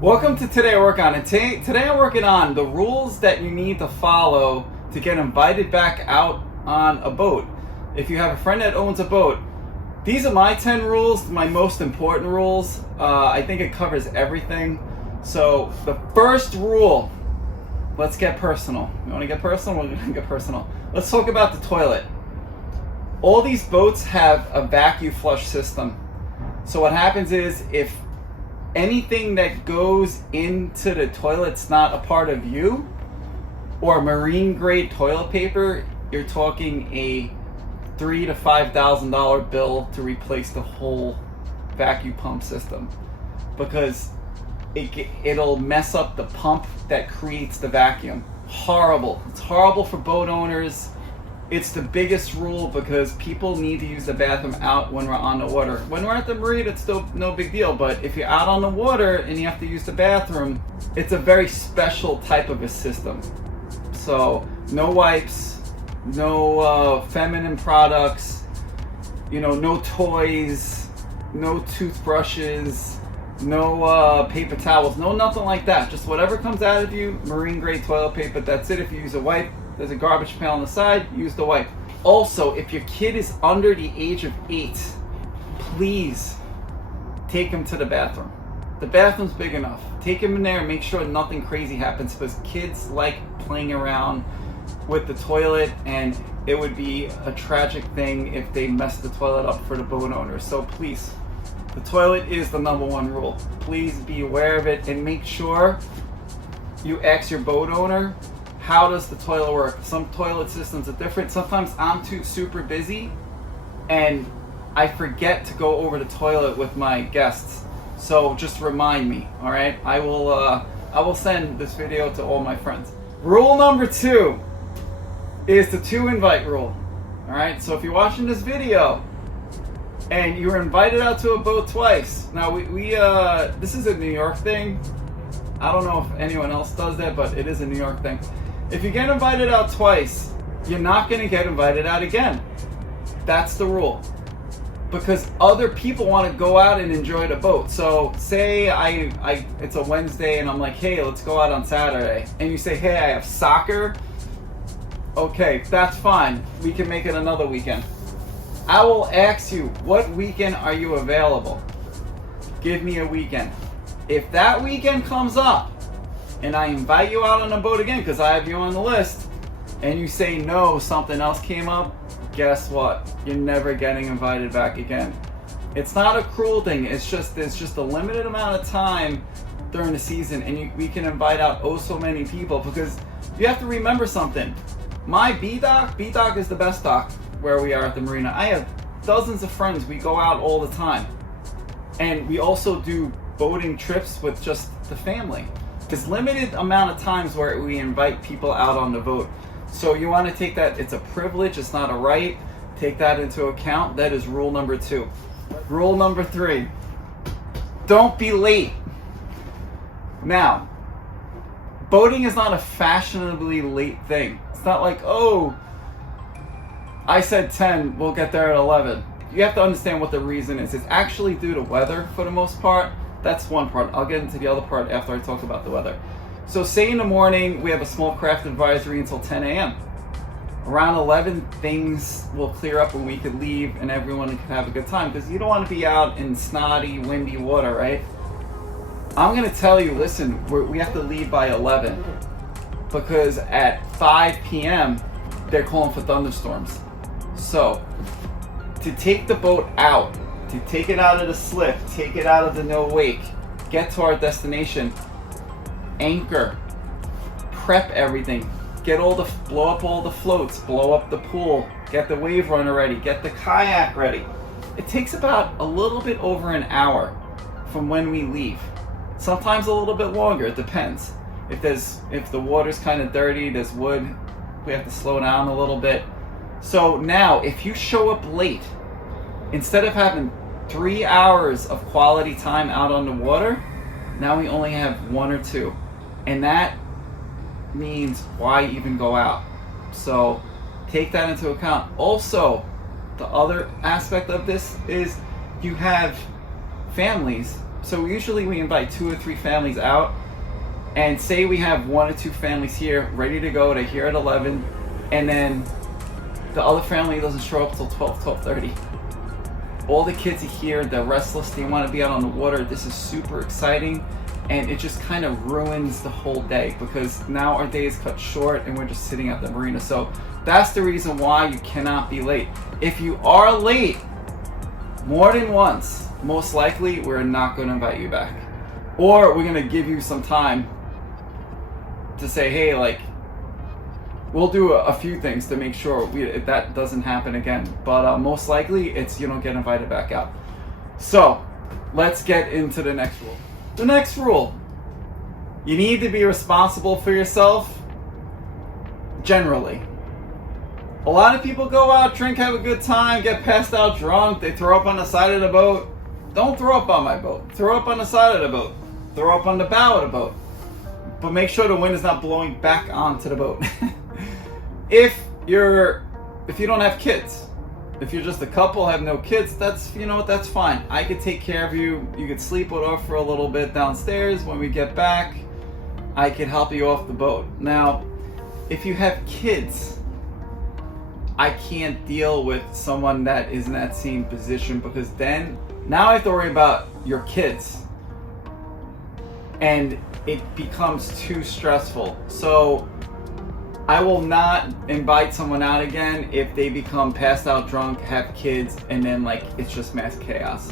Welcome to Today I Work On. And today I'm working on the rules that you need to follow to get invited back out on a boat. If you have a friend that owns a boat, these are my 10 rules, my most important rules. I think it covers everything. So the first rule, let's get personal. You want to get personal? We're going to get personal. Let's talk about the toilet. All these boats have a vacuum flush system. So what happens is if anything that goes into the toilet's not a part of you, or marine grade toilet paper, you're talking a $3,000 to $5,000 bill to replace the whole vacuum pump system, because it'll mess up the pump that creates the vacuum. Horrible. It's horrible for boat owners. It's the biggest rule because people need to use the bathroom out when we're on the water. When we're at the marina, it's still no big deal, but if you're out on the water and you have to use the bathroom, it's a very special type of a system. So no wipes, no feminine products, no toys, no toothbrushes, no paper towels, no nothing like that. Just whatever comes out of you, marine grade toilet paper, that's it. If you use a wipe, there's a garbage pail on the side, use the wipe. Also, if your kid is under the age of 8, please take him to the bathroom. The bathroom's big enough. Take him in there and make sure nothing crazy happens, because kids like playing around with the toilet, and it would be a tragic thing if they messed the toilet up for the boat owner. So please, the toilet is the number one rule. Please be aware of it and make sure you ask your boat owner, how does the toilet work? Some toilet systems are different. Sometimes I'm too super busy and I forget to go over the toilet with my guests. So just remind me, all right? I will send this video to all my friends. Rule number 2 is the 2 invite rule. All right? So if you're watching this video and you were invited out to a boat twice. Now we this is a New York thing. I don't know if anyone else does that, but it is a New York thing. If you get invited out twice, you're not going to get invited out again. That's the rule. Because other people want to go out and enjoy the boat. So say it's a Wednesday and I'm like, hey, let's go out on Saturday. And you say, hey, I have soccer. Okay, that's fine. We can make it another weekend. I will ask you, what weekend are you available? Give me a weekend. If that weekend comes up and I invite you out on a boat again because I have you on the list, and you say no, something else came up, guess what? You're never getting invited back again. It's not a cruel thing. It's just there's just a limited amount of time during the season, and we can invite out so many people, because you have to remember something. My B-Dock is the best dock where we are at the marina. I have dozens of friends. We go out all the time. And we also do boating trips with just the family. There's limited amount of times where we invite people out on the boat. So you want to take that, it's a privilege, it's not a right. Take that into account. That is rule number 2. Rule number 3, don't be late. Now, boating is not a fashionably late thing. It's not like, oh, I said 10, we'll get there at 11. You have to understand what the reason is. It's actually due to weather for the most part. That's one part. I'll get into the other part after I talk about the weather. So say in the morning, we have a small craft advisory until 10 a.m. Around 11, things will clear up and we could leave and everyone can have a good time, because you don't want to be out in snotty, windy water, right? I'm going to tell you, listen, we have to leave by 11, because at 5 p.m., they're calling for thunderstorms. So to take the boat out, to take it out of the slip, take it out of the no wake, get to our destination, anchor, prep everything, blow up all the floats, blow up the pool, get the wave runner ready, get the kayak ready. It takes about a little bit over an hour from when we leave. Sometimes a little bit longer, it depends. If the water's kind of dirty, there's wood, we have to slow down a little bit. So now, if you show up late, instead of having 3 hours of quality time out on the water, now we only have 1 or 2. And that means, why even go out? So take that into account. Also, the other aspect of this is you have families So usually we invite 2 or 3 families out, and say we have 1 or 2 families here ready to go. They're here at 11, and then the other family doesn't show up till 12:30. All the kids are here, they're restless, they want to be out on the water. This is super exciting, and it just kind of ruins the whole day, because now our day is cut short and we're just sitting at the marina. So that's the reason why you cannot be late. If you are late more than once, most likely we're not going to invite you back, or we're going to give you some time to say, hey, like, we'll do a few things to make sure that doesn't happen again. But most likely it's you don't get invited back out. So let's get into the next rule. The next rule: you need to be responsible for yourself. Generally, a lot of people go out, drink, have a good time, get passed out drunk, they throw up on the side of the boat. Don't throw up on my boat. Throw up on the side of the boat. Throw up on the bow of the boat. But make sure the wind is not blowing back onto the boat. If you don't have kids, if you're just a couple, have no kids, that's that's fine. I could take care of you. You could sleep with us for a little bit downstairs. When we get back, I could help you off the boat. Now, if you have kids, I can't deal with someone that is in that same position, because then now I have to worry about your kids, and it becomes too stressful. So I will not invite someone out again if they become passed out drunk, have kids, and then like it's just mass chaos.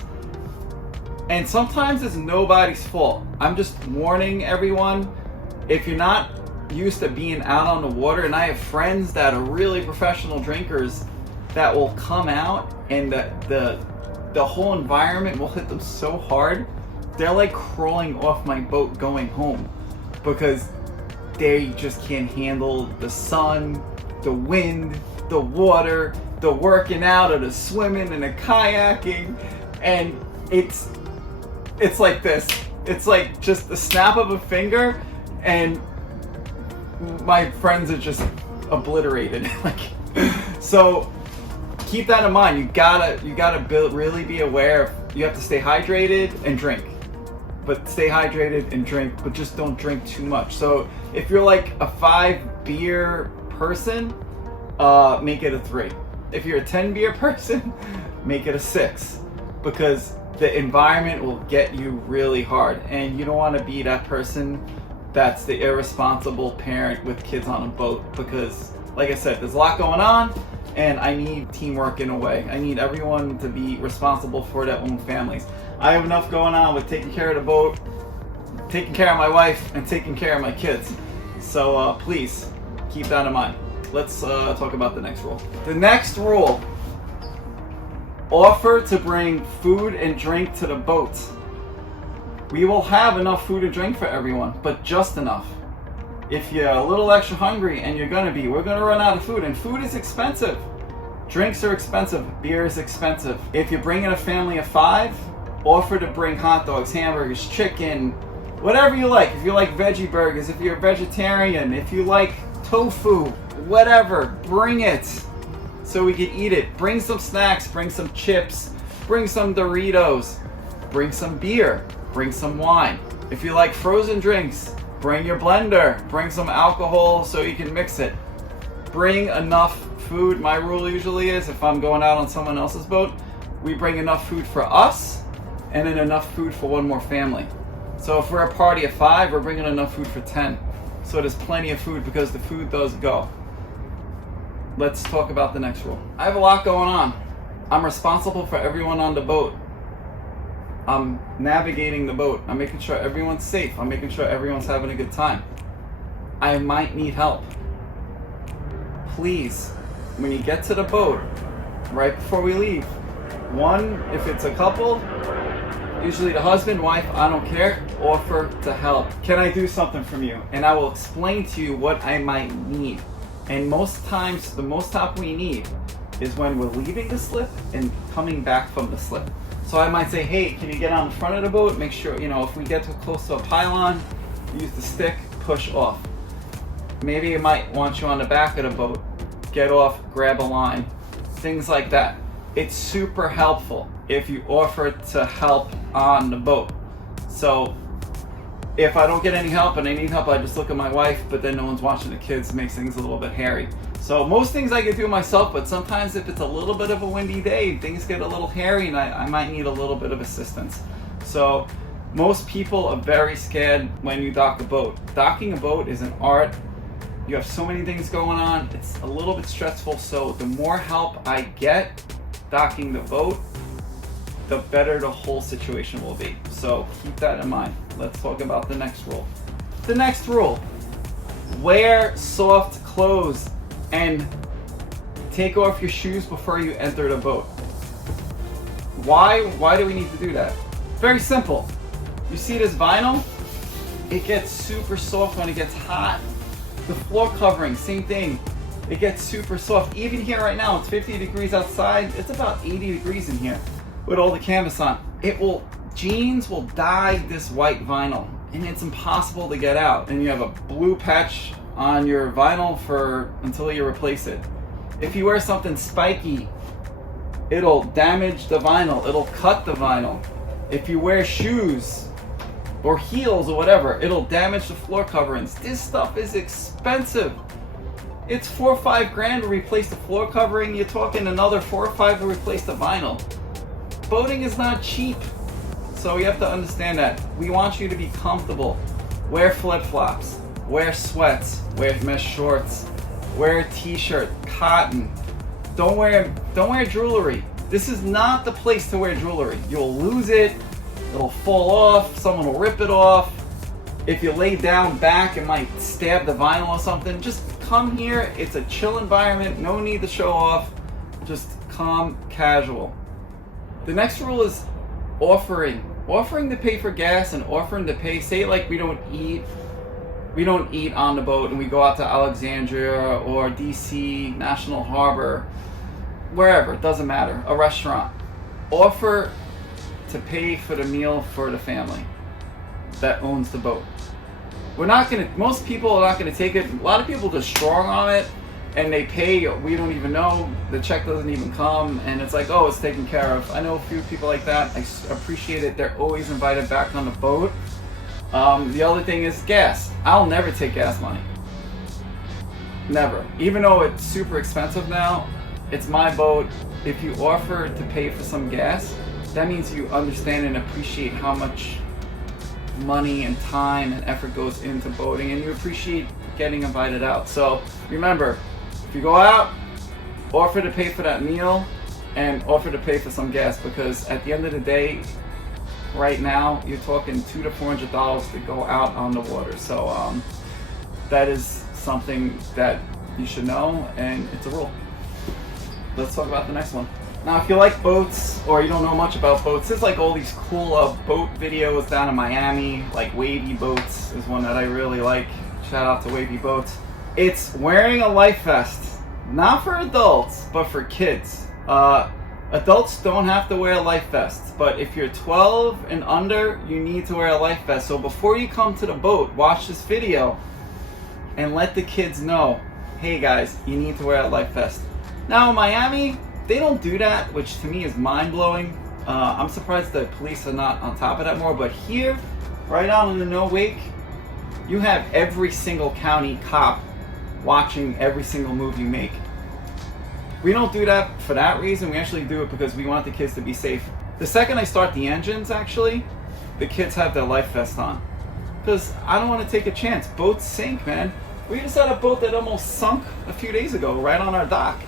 And sometimes it's nobody's fault. I'm just warning everyone, if you're not used to being out on the water, and I have friends that are really professional drinkers that will come out, and the whole environment will hit them so hard, they're like crawling off my boat going home, because they just can't handle the sun, the wind, the water, the working out, or the swimming and the kayaking. And it's like this. It's like just the snap of a finger, and my friends are just obliterated. So keep that in mind. You gotta really be aware. You have to stay hydrated and drink. But stay hydrated and drink, but just don't drink too much. So if you're like a 5 beer person, make it a 3. If you're a 10 beer person, make it a 6, because the environment will get you really hard, and you don't want to be that person that's the irresponsible parent with kids on a boat, because like I said, there's a lot going on, and I need teamwork in a way. I need everyone to be responsible for their own families. I have enough going on with taking care of the boat, taking care of my wife, and taking care of my kids. So please keep that in mind. Let's talk about the next rule. The next rule: offer to bring food and drink to the boat. We will have enough food and drink for everyone, but just enough. If you're a little extra hungry, and we're gonna run out of food, and food is expensive. Drinks are expensive, beer is expensive. If you're bringing a family of 5, offer to bring hot dogs, hamburgers, chicken, whatever you like. If you like veggie burgers, if you're a vegetarian, if you like tofu, whatever, bring it so we can eat it. Bring some snacks, bring some chips, bring some Doritos, bring some beer, bring some wine. If you like frozen drinks, bring your blender, bring some alcohol so you can mix it. Bring enough food. My rule usually is, if I'm going out on someone else's boat, we bring enough food for us, and then enough food for one more family. So if we're a party of 5, we're bringing enough food for 10. So there's plenty of food, because the food does go. Let's talk about the next rule. I have a lot going on. I'm responsible for everyone on the boat. I'm navigating the boat. I'm making sure everyone's safe. I'm making sure everyone's having a good time. I might need help. Please, when you get to the boat, right before we leave, if it's a couple, usually the husband, wife, I don't care, offer to help. Can I do something from you? And I will explain to you what I might need. And most times, the most help we need is when we're leaving the slip and coming back from the slip. So I might say, hey, can you get on the front of the boat? Make sure, if we get too close to a pylon, use the stick, push off. Maybe it might want you on the back of the boat. Get off, grab a line, things like that. It's super helpful if you offer to help on the boat. So if I don't get any help and I need help, I just look at my wife, but then no one's watching the kids. It makes things a little bit hairy. So most things I can do myself, but sometimes if it's a little bit of a windy day, things get a little hairy and I might need a little bit of assistance. So most people are very scared when you dock a boat. Docking a boat is an art. You have so many things going on. It's a little bit stressful. So the more help I get docking the boat, the better the whole situation will be. So keep that in mind. Let's talk about the next rule. The next rule: wear soft clothes and take off your shoes before you enter the boat. Why do we need to do that? Very simple. You see this vinyl? It gets super soft when it gets hot. The floor covering, same thing. It gets super soft. Even here right now, it's 50 degrees outside. It's about 80 degrees in here with all the canvas on. Jeans will dye this white vinyl and it's impossible to get out. And you have a blue patch on your vinyl until you replace it. If you wear something spiky, it'll damage the vinyl. It'll cut the vinyl. If you wear shoes or heels or whatever, it'll damage the floor coverings. This stuff is expensive. It's 4 or 5 grand to replace the floor covering. You're talking another 4 or 5 to replace the vinyl. Boating is not cheap. So you have to understand that. We want you to be comfortable. Wear flip-flops, wear sweats, wear mesh shorts, wear a t-shirt, cotton. Don't wear jewelry. This is not the place to wear jewelry. You'll lose it, it'll fall off, someone will rip it off. If you lay down back, it might stab the vinyl or something. Just come here, it's a chill environment, no need to show off. Just come casual. The next rule is offering to pay for gas and offering to pay. Say like we don't eat on the boat and we go out to Alexandria or DC, National Harbor, wherever, it doesn't matter, a restaurant. Offer to pay for the meal for the family that owns the boat. Most people are not gonna take it. A lot of people just strong on it and they pay, we don't even know, the check doesn't even come, and it's like, oh, it's taken care of. I know a few people like that. I appreciate it. They're always invited back on the boat. The other thing is gas. I'll never take gas money. Never. Even though it's super expensive now, it's my boat. If you offer to pay for some gas, that means you understand and appreciate how much money and time and effort goes into boating, and you appreciate getting invited out. So remember, if you go out, offer to pay for that meal and offer to pay for some gas, because at the end of the day, right now, you're talking $200 to $400 to go out on the water. So that is something that you should know, and it's a rule. Let's talk about the next one. Now, if you like boats or you don't know much about boats, there's like all these cool boat videos down in Miami, like Wavy Boats is one that I really like. Shout out to Wavy Boats. It's wearing a life vest, not for adults, but for kids. Adults don't have to wear a life vest, but if you're 12 and under, you need to wear a life vest. So before you come to the boat, watch this video and let the kids know, hey guys, you need to wear a life vest. Now in Miami, they don't do that, which to me is mind-blowing. I'm surprised the police are not on top of that more, but here, right out in the No Wake, you have every single county cop watching every single move you make. We don't do that for that reason. We actually do it because we want the kids to be safe. The second I start the engines, actually, the kids have their life vest on. Because I don't want to take a chance. Boats sink, man. We just had a boat that almost sunk a few days ago right on our dock.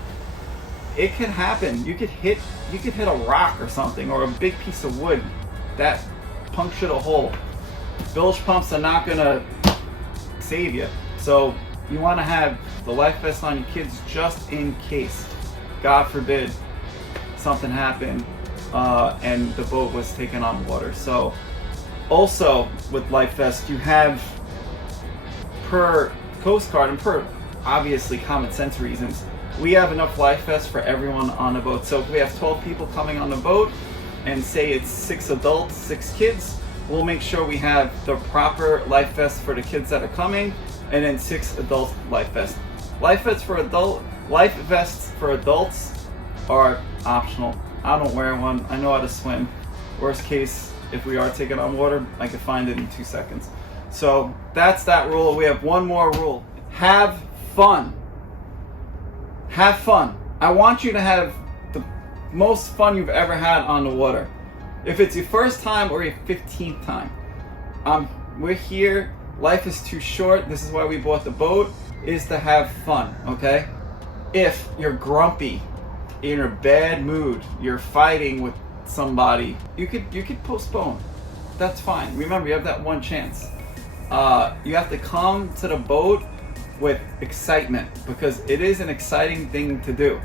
It can happen. You could hit a rock or something, or a big piece of wood that punctured a hole. Bilge pumps are not gonna save you. So you want to have the life vest on your kids just in case, God forbid, something happened and the boat was taken on water. So also with life vest, you have, per Coast Guard and per obviously common sense reasons, we have enough life vests for everyone on the boat. So if we have 12 people coming on the boat and say it's 6 adults, 6 kids, we'll make sure we have the proper life vests for the kids that are coming, and then 6 adult life vests. Life vests for adults are optional. I don't wear one. I know how to swim. Worst case, if we are taking on water, I can find it in 2 seconds. So that's that rule. We have one more rule. Have fun. Have fun. I want you to have the most fun you've ever had on the water. If it's your first time or your 15th time, we're here. Life is too short. This is why we bought the boat, is to have fun, okay? If you're grumpy, in a bad mood, you're fighting with somebody, you could postpone. That's fine. Remember, you have that one chance. You have to come to the boat with excitement, because it is an exciting thing to do.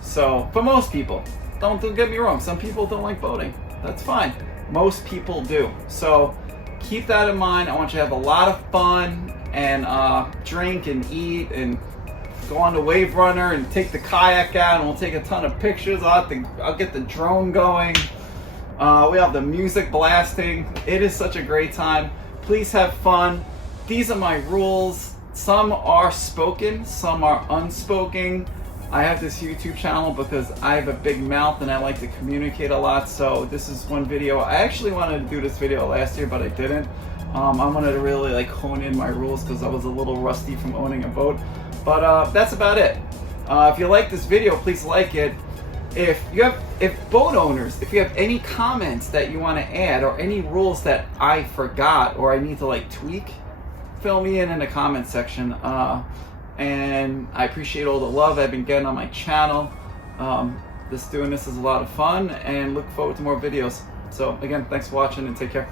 So for most people, don't get me wrong, some people don't like boating. That's fine. Most people do. So keep that in mind. I want you to have a lot of fun and drink and eat and go on the wave runner and take the kayak out, and we'll take a ton of pictures. I'll get the drone going. We have the music blasting. It is such a great time. Please have fun. These are my rules. Some are spoken, some are unspoken. I have this YouTube channel because I have a big mouth and I like to communicate a lot. So this is one video. I actually wanted to do this video last year, but I didn't. I wanted to really hone in my rules because I was a little rusty from owning a boat. But that's about it. If you like this video, please like it. If boat owners, if you have any comments that you want to add or any rules that I forgot or I need to tweak, fill me in the comment section. And I appreciate all the love I've been getting on my channel. Doing this is a lot of fun, and look forward to more videos. So again, thanks for watching and take care.